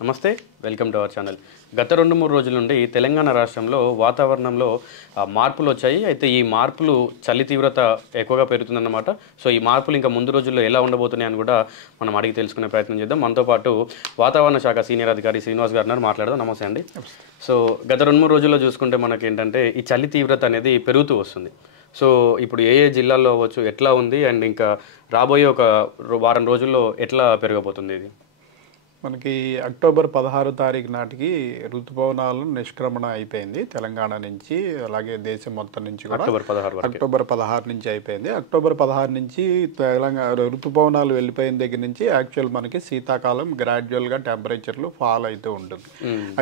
నమస్తే, welcome to our channel. గత 2-3 రోజుల నుండి తెలంగాణ రాష్ట్రంలో వాతావరణంలో మార్పులు వచ్చాయి. అయితే ఈ మార్పులు చలి తీవ్రత ఎక్కువగా పెరుగుతుందన్నమాట. సో ఈ మార్పులు ఇంకా ముందు రోజుల్లో ఎలా ఉండబోతున్నాయని కూడా మనం అడిగి తెలుసుకునే ప్రయత్నం చేద్దాం. మనతో పాటు వాతావరణ శాఖ సీనియర్ అధికారి శ్రీనివాస్ గారు మాట్లాడదాం. నమస్తే అండి. సో గత 2-3 రోజుల్లో చూసుకుంటే మనకి ఏంటంటే ఈ చలి తీవ్రత అనేది పెరుగుతూ వస్తుంది. సో ఇప్పుడు ఏ జిల్లాల్లో అవ్వచ్చు, ఎట్లా ఉంది, అండ్ ఇంకా రాబోయే ఒక వారం రోజుల్లో ఎట్లా పెరగబోతుంది ఇది? మనకి అక్టోబర్ 16 తారీఖు నాటికి ఋతుపవనాలు నిష్క్రమణ అయిపోయింది తెలంగాణ నుంచి, అలాగే దేశం మొత్తం నుంచి కూడా. అక్టోబర్ 16 నుంచి అయిపోయింది. అక్టోబర్ 16 నుంచి తెలంగాణ ఋతుపవనాలు వెళ్ళిపోయిన దగ్గర నుంచి యాక్చువల్ మనకి శీతాకాలం గ్రాడ్యువల్గా టెంపరేచర్లు ఫాల్ అవుతూ ఉంటుంది.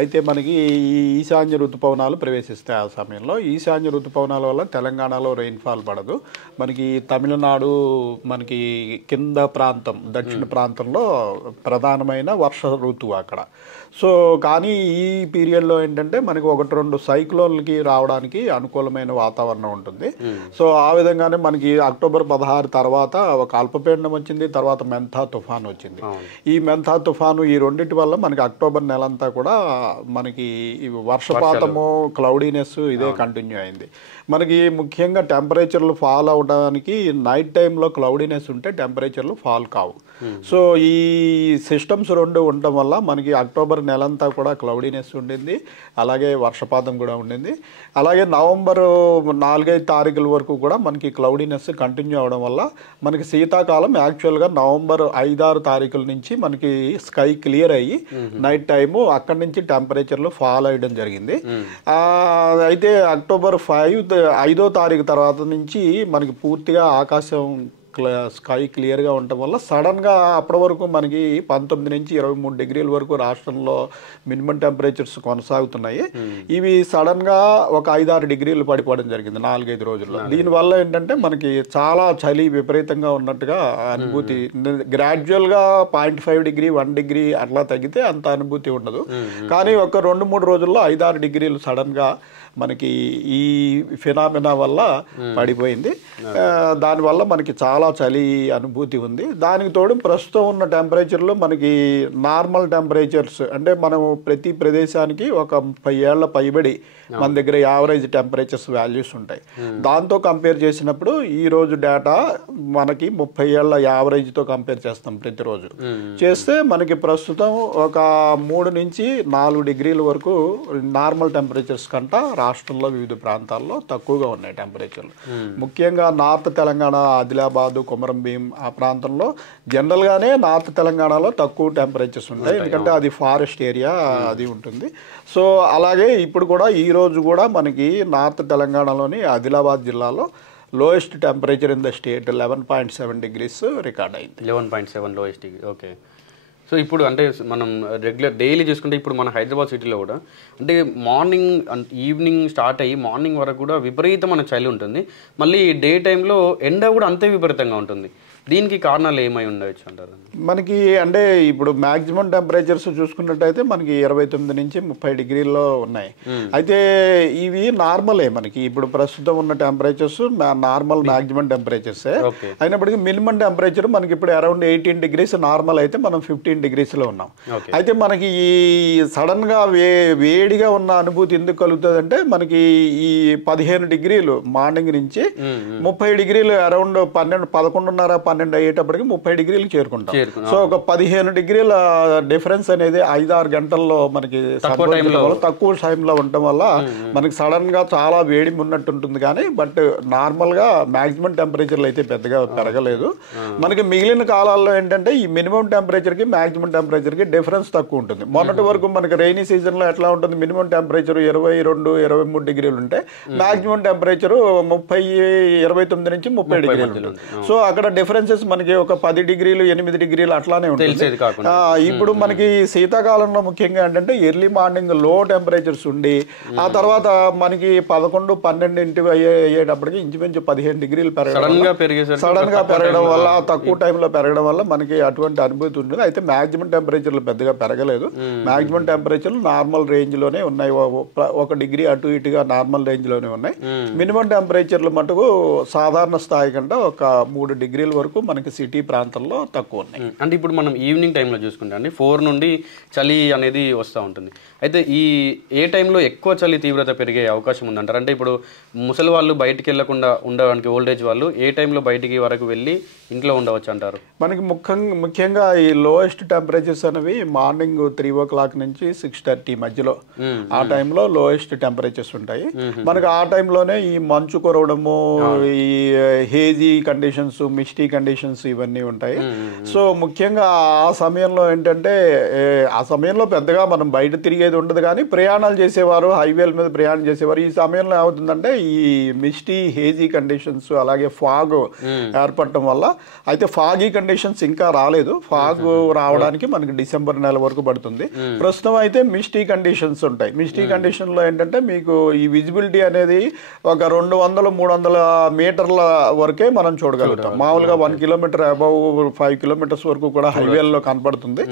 అయితే మనకి ఈ ఈశాన్య ఋతుపవనాలు ప్రవేశిస్తాయి. ఆ సమయంలో ఈశాన్య ఋతుపవనాల వల్ల తెలంగాణలో రెయిన్ఫాల్ పడదు. మనకి తమిళనాడు మనకి కింద ప్రాంతం, దక్షిణ ప్రాంతంలో ప్రధానమైన వర్ష ఋతువు అక్కడ. సో కానీ ఈ పీరియడ్లో ఏంటంటే మనకి 1-2 సైక్లోన్లకి రావడానికి అనుకూలమైన వాతావరణం ఉంటుంది. సో ఆ విధంగానే మనకి అక్టోబర్ 16 తర్వాత ఒక అల్పపీడనం వచ్చింది, తర్వాత మెంథా తుఫాన్ వచ్చింది. ఈ మెంథా తుఫాను ఈ రెండింటి వల్ల మనకి అక్టోబర్ నెలంతా కూడా మనకి వర్షపాతము, క్లౌడీనెస్ ఇదే కంటిన్యూ అయింది. మనకి ముఖ్యంగా టెంపరేచర్లు ఫాల్ అవడానికి నైట్ టైంలో క్లౌడీనెస్ ఉంటే టెంపరేచర్లు ఫాల్ కావు. సో ఈ సిస్టమ్స్ రెండు ఉండటం వల్ల మనకి అక్టోబర్ నెలంతా కూడా క్లౌడీనెస్ ఉండింది, అలాగే వర్షపాతం కూడా ఉండింది. అలాగే నవంబర్ 4-5 తారీఖుల వరకు కూడా మనకి క్లౌడీనెస్ కంటిన్యూ అవడం వల్ల మనకి శీతాకాలం యాక్చువల్గా నవంబర్ 5-6 తారీఖుల నుంచి మనకి స్కై క్లియర్ అయ్యి నైట్ టైము అక్కడి నుంచి టెంపరేచర్లు ఫాల్ అయ్యడం జరిగింది. అయితే అక్టోబర్ 5వ తారీఖు తర్వాత నుంచి మనకి పూర్తిగా ఆకాశం స్కై క్లియర్గా ఉండటం వల్ల సడన్గా అప్పటి వరకు మనకి 19 నుంచి 23 డిగ్రీల వరకు రాష్ట్రంలో మినిమం టెంపరేచర్స్ కొనసాగుతున్నాయి. ఇవి సడన్గా ఒక 5-6 డిగ్రీలు పడిపోవడం జరిగింది 4-5 రోజుల్లో. దీనివల్ల ఏంటంటే మనకి చాలా చలి విపరీతంగా ఉన్నట్టుగా అనుభూతి. గ్రాడ్యువల్గా 0.5 డిగ్రీ 1 డిగ్రీ అట్లా తగ్గితే అంత అనుభూతి ఉండదు. కానీ ఒక 2-3 రోజుల్లో 5-6 డిగ్రీలు సడన్గా మనకి ఈ ఫినామినా వల్ల పడిపోయింది. దానివల్ల మనకి చాలా చలి అనుభూతి ఉంది. దానికి తోడు ప్రస్తుతం ఉన్న టెంపరేచర్లు మనకి నార్మల్ టెంపరేచర్స్ అంటే మనం ప్రతి ప్రదేశానికి ఒక 30 ఏళ్ల పైబడి మన దగ్గర యావరేజ్ టెంపరేచర్స్ వాల్యూస్ ఉంటాయి. దాంతో కంపేర్ చేసినప్పుడు ఈ రోజు డేటా మనకి 30 ఏళ్ల యావరేజ్తో కంపేర్ చేస్తాం. ప్రతిరోజు చేస్తే మనకి ప్రస్తుతం ఒక 3 నుంచి 4 డిగ్రీల వరకు నార్మల్ టెంపరేచర్స్ కంట రాష్ట్రంలో వివిధ ప్రాంతాల్లో తక్కువగా ఉన్నాయి టెంపరేచర్లు. ముఖ్యంగా నార్త్ తెలంగాణ, ఆదిలాబాద్, కొమరం భీం ఆ ప్రాంతంలో జనరల్గానే నార్త్ తెలంగాణలో తక్కువ టెంపరేచర్స్ ఉంటాయి, ఎందుకంటే అది ఫారెస్ట్ ఏరియా అది ఉంటుంది. సో అలాగే ఇప్పుడు కూడా ఈ రోజు కూడా మనకి నార్త్ తెలంగాణలోని ఆదిలాబాద్ జిల్లాలో lowest temperature in the state 11.7 degrees record అయింది. 11.7 లోయెస్ట్ డిగ్రీ. ఓకే. సో ఇప్పుడు అంటే మనం రెగ్యులర్ డైలీ చూసుకుంటే ఇప్పుడు మన హైదరాబాద్ సిటీలో కూడా అంటే మార్నింగ్ ఈవినింగ్ స్టార్ట్ అయ్యి మార్నింగ్ వరకు కూడా విపరీతమైన చలి ఉంటుంది. మళ్ళీ డే టైంలో ఎండ కూడా అంతే విపరీతంగా ఉంటుంది. దీనికి కారణాలు ఏమై ఉండవచ్చు అంటారు? మనకి అంటే ఇప్పుడు మ్యాక్సిమం టెంపరేచర్స్ చూసుకున్నట్టయితే మనకి 29 నుంచి 30 డిగ్రీల్లో ఉన్నాయి. అయితే ఇవి నార్మలే. మనకి ఇప్పుడు ప్రస్తుతం ఉన్న టెంపరేచర్స్ నార్మల్ మ్యాక్సిమం టెంపరేచర్సే అయినప్పటికీ మినిమం టెంపరేచర్ మనకి ఇప్పుడు అరౌండ్ 18 డిగ్రీస్ నార్మల్ అయితే మనం 15 డిగ్రీస్లో ఉన్నాం. అయితే మనకి ఈ సడన్గా వేడిగా ఉన్న అనుభూతి ఎందుకు కలుగుతుంది అంటే మనకి ఈ 15 డిగ్రీలు మార్నింగ్ నుంచి 30 డిగ్రీలు అరౌండ్ 11:30-12 అయ్యేటప్పటికి 30 డిగ్రీలు చేరుకుంటాం. సో ఒక 15 డిగ్రీల డిఫరెన్స్ అనేది 5-6 గంటల్లో మనకి తక్కువ టైంలో ఉండటం వల్ల మనకి సడన్ గా చాలా వేడి ఉన్నట్టు ఉంటుంది. కానీ బట్ నార్మల్ గా మాక్సిమం టెంపరేచర్లు అయితే పెద్దగా పెరగలేదు. మనకి మిగిలిన కాలాల్లో ఏంటంటే ఈ మినిమం టెంపరేచర్ కి మాక్సిమం టెంపరేచర్ కి డిఫరెన్స్ తక్కువ ఉంటుంది. మొన్నటి వరకు మనకి రైనీ సీజన్ లో ఎట్లా ఉంటుంది, మినిమం టెంపరేచర్ 22-23 డిగ్రీలు ఉంటే మాక్సిమం టెంపరేచర్ 29 నుంచి 30 డిగ్రీలు ఉంటుంది. సో అక్కడ డిఫరెన్సెస్ మనకి ఒక 10 డిగ్రీలు 8 డిగ్రీలు అట్లానే ఉంటుంది. ఇప్పుడు మనకి శీతాకాలంలో ముఖ్యంగా ఏంటంటే ఎర్లీ మార్నింగ్ లో టెంపరేచర్స్ ఉండి ఆ తర్వాత మనకి 11-12 అయ్యేటప్పటికి ఇంచుమించు 15 డిగ్రీలు సడన్ గా పెరగడం వల్ల, తక్కువ టైంలో పెరగడం వల్ల మనకి అటువంటి అనుభూతి ఉంటుంది. అయితే మాక్సిమం టెంపరేచర్లు పెద్దగా పెరగలేదు. మాక్సిమం టెంపరేచర్లు నార్మల్ రేంజ్ లోనే ఉన్నాయి. 1 డిగ్రీ అటు ఇటుగా నార్మల్ రేంజ్ లోనే ఉన్నాయి. మినిమం టెంపరేచర్లు మటుకు సాధారణ స్థాయి కంటే ఒక 3 డిగ్రీల వరకు వరకు మనకి సిటీ ప్రాంతంలో తక్కువ ఉన్నాయి. అంటే ఇప్పుడు మనం ఈవినింగ్ టైంలో చూసుకుంటే అండి 4 నుండి చలి అనేది వస్తూ ఉంటుంది. అయితే ఏ టైంలో ఎక్కువ చలి తీవ్రత పెరిగే అవకాశం ఉందంటారు? అంటే ఇప్పుడు ముసలి వాళ్ళు బయటికి వెళ్లకుండా ఉండడానికి ఓల్డేజ్ వాళ్ళు ఏ టైంలో బయటికి వరకు వెళ్ళి ఇంట్లో ఉండవచ్చు అంటారు? మనకి ముఖ్యంగా ఈ లోయెస్ట్ టెంపరేచర్స్ అనేవి మార్నింగ్ 3 o'clock నుంచి 6:30 మధ్యలో ఆ టైంలో లోయెస్ట్ టెంపరేచర్స్ ఉంటాయి. మనకి ఆ టైంలోనే ఈ మంచు కురవడము, ఈ హేజీ కండిషన్స్, మిస్టీ కండిషన్స్ ఇవన్నీ ఉంటాయి. సో ముఖ్యంగా ఆ సమయంలో ఏంటంటే ఆ సమయంలో పెద్దగా మనం బయట తిరిగేది ఉండదు, కానీ ప్రయాణాలు చేసేవారు, హైవేల మీద ప్రయాణం చేసేవారు ఈ సమయంలో ఏమవుతుందంటే ఈ మిస్టీ హేజీ కండిషన్స్ అలాగే ఫాగ్ ఏర్పడటం వల్ల, అయితే ఫాగీ కండిషన్స్ ఇంకా రాలేదు, ఫాగ్ రావడానికి మనకి డిసెంబర్ నెల వరకు పడుతుంది. ప్రస్తుతం అయితే మిస్టీ కండిషన్స్ ఉంటాయి. మిస్టీ కండిషన్లో ఏంటంటే మీకు ఈ విజిబిలిటీ అనేది ఒక 200-300 మీటర్ల వరకే మనం చూడగలుగుతాం. మామూలుగా 1 kilometer అబౌవ్ 5 kilometers వరకు కూడా హైవేల్లో కనపడుతుంది.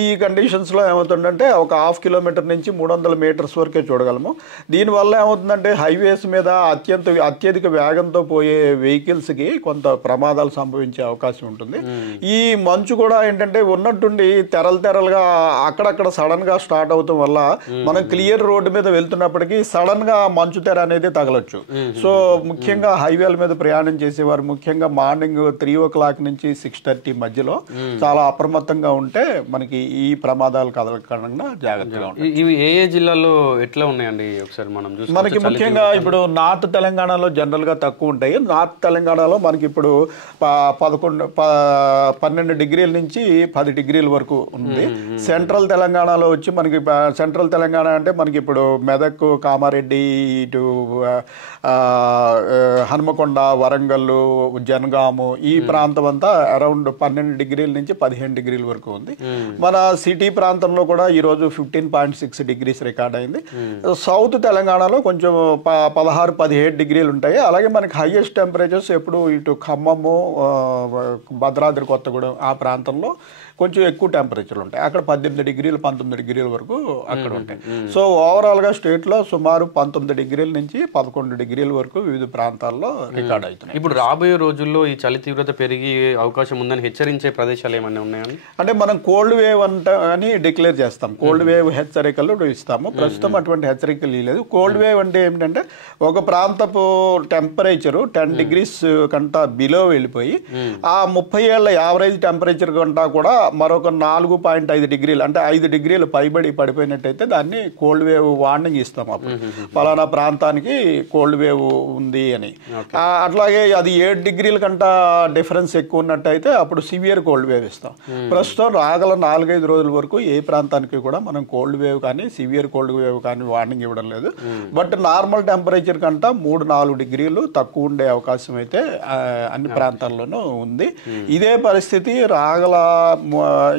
ఈ కండిషన్స్లో ఏమవుతుందంటే ఒక 1/2 kilometer నుంచి 300 meters వరకే చూడగలము. దీనివల్ల ఏమవుతుందంటే హైవేస్ మీద అత్యధిక వేగంతో పోయే వెహికల్స్కి కొంత ప్రమాదాలు సంభవించే అవకాశం ఉంటుంది. ఈ మంచు కూడా ఏంటంటే ఉన్నట్టుండి తెరలుగా అక్కడక్కడ సడన్ గా స్టార్ట్ అవటం వల్ల మనం క్లియర్ రోడ్డు మీద వెళ్తున్నప్పటికీ సడన్ గా మంచు తెర అనేది తగలొచ్చు. సో ముఖ్యంగా హైవేల మీద ప్రయాణం చేసేవారు ముఖ్యంగా మార్నింగ్ 3 o'clock నుంచి 6:30 మధ్యలో చాలా అప్రమత్తంగా ఉంటే మనకి ఈ ప్రమాదాలు కదలకుండా జాగ్రత్తగా ఉంటాయి. ఇవి ఏ జిల్లాలో ఎట్లా ఉన్నాయండి ఒకసారి మనం చూస్తే? మనకి ముఖ్యంగా ఇప్పుడు నార్త్ తెలంగాణలో జనరల్ గా తక్కువ ఉంటాయి. నార్త్ తెలంగాణలో మనకి ఇప్పుడు 12 degrees నుంచి 10 degrees వరకు ఉంది. సెంట్రల్ తెలంగాణలో వచ్చి మనకి సెంట్రల్ తెలంగాణ అంటే మనకి ఇప్పుడు మెదక్, కామారెడ్డి, ఇటు హనుమకొండ, వరంగల్, జనగాము ఈ ప్రాంతం అంతా అరౌండ్ 12 degrees నుంచి 15 degrees వరకు ఉంది. మన సిటీ ప్రాంతంలో కూడా ఈరోజు 15.6 degrees రికార్డ్ అయింది. సౌత్ తెలంగాణలో కొంచెం 16-17 degrees ఉంటాయి. అలాగే మనకి హైయెస్ట్ టెంపరేచర్స్ ఎప్పుడు ఇటు ఖమ్మము, భద్రాద్రి కొత్తగూడెం ఆ ప్రాంతంలో కొంచెం ఎక్కువ టెంపరేచర్లు ఉంటాయి. అక్కడ 18 degrees 19 degrees వరకు అక్కడ ఉంటాయి. సో ఓవరాల్గా స్టేట్లో సుమారు 19 degrees నుంచి 11 degrees వరకు వివిధ ప్రాంతాల్లో రికార్డ్ అవుతున్నాయి. ఇప్పుడు రాబోయే రోజుల్లో ఈ చలి తీవ్రత పెరిగే అవకాశం ఉందని హెచ్చరించే ప్రదేశాలు ఏమైనా ఉన్నాయని? అంటే మనం కోల్డ్ వేవ్ అని డిక్లేర్ చేస్తాం, కోల్డ్ వేవ్ హెచ్చరికలు ఇస్తాము. ప్రస్తుతం అటువంటి హెచ్చరికలు లేదు. కోల్డ్ వేవ్ అంటే ఏమిటంటే ఒక ప్రాంతపు టెంపరేచరు 10 degrees కంటా బిలో వెళ్ళిపోయి ఆ 30 ఏళ్ల యావరేజ్ టెంపరేచర్ కంటా కూడా మరొక 4.5 degrees అంటే 5 degrees పడిపోయినట్టయితే దాన్ని కోల్డ్ వేవ్ వార్నింగ్ ఇస్తాం. అప్పుడు పలానా ప్రాంతానికి కోల్డ్ వేవ్ ఉంది అని. అట్లాగే అది 7 degrees కంటా డిఫరెన్స్ ఎక్కువ ఉన్నట్టయితే అప్పుడు సివియర్ కోల్డ్ వేవ్ ఇస్తాం. ప్రస్తుతం రాగల 4-5 రోజుల వరకు ఏ ప్రాంతానికి కూడా మనం కోల్డ్ వేవ్ కానీ సివియర్ కోల్డ్ వేవ్ కానీ వార్నింగ్ ఇవ్వడం లేదు. బట్ నార్మల్ టెంపరేచర్ కంటా 3-4 degrees తక్కువ ఉండే అవకాశం అయితే అన్ని ప్రాంతాల్లోనూ ఉంది. ఇదే పరిస్థితి రాగల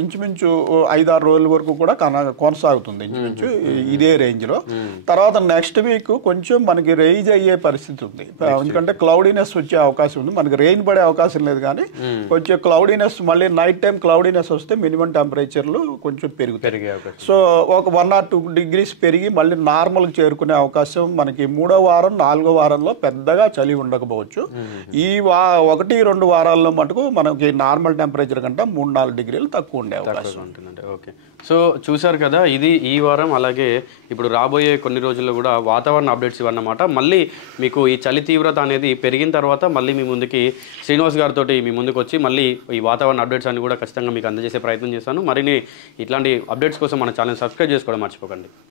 ఇంచుమించు 5-6 రోజుల వరకు కూడా కొనసాగుతుంది ఇంచుమించు ఇదే రేంజ్లో. తర్వాత నెక్స్ట్ వీక్ కొంచెం మనకి రైజ్ అయ్యే పరిస్థితి ఉంది. ఎందుకంటే క్లౌడీనెస్ వచ్చే అవకాశం ఉంది. మనకి రెయిన్ పడే అవకాశం లేదు, కానీ కొంచెం క్లౌడీనెస్, మళ్ళీ నైట్ టైం క్లౌడీనెస్ వస్తే మినిమం టెంపరేచర్లు కొంచెం పెరుగుతాయి. సో ఒక 1 or 2 degrees పెరిగి మళ్ళీ నార్మల్కి చేరుకునే అవకాశం మనకి 3వ వారం 4వ వారంలో పెద్దగా చలి ఉండకపోవచ్చు. ఈ 1-2 వారాల్లో మటుకు మనకి నార్మల్ టెంపరేచర్ కంటే 3-4 degrees తక్కువ ఉండే అవకాశం ఉంటుందండి. ఓకే, సో చూసారు కదా, ఇది ఈ వారం. అలాగే ఇప్పుడు రాబోయే కొన్ని రోజుల్లో కూడా వాతావరణ అప్డేట్స్ ఇవన్నమాట. మళ్ళీ మీకు ఈ చలి తీవ్రత అనేది పెరిగిన తర్వాత మళ్ళీ మీ ముందుకి శ్రీనివాస్ గారితో మీ ముందుకు వచ్చి మళ్ళీ ఈ వాతావరణ అప్డేట్స్ అన్ని కూడా ఖచ్చితంగా మీకు అందజేసే ప్రయత్నం చేస్తాను. మరిన్ని ఇట్లాంటి అప్డేట్స్ కోసం మన ఛానల్ సబ్స్క్రైబ్ చేసుకోవడం మర్చిపోకండి.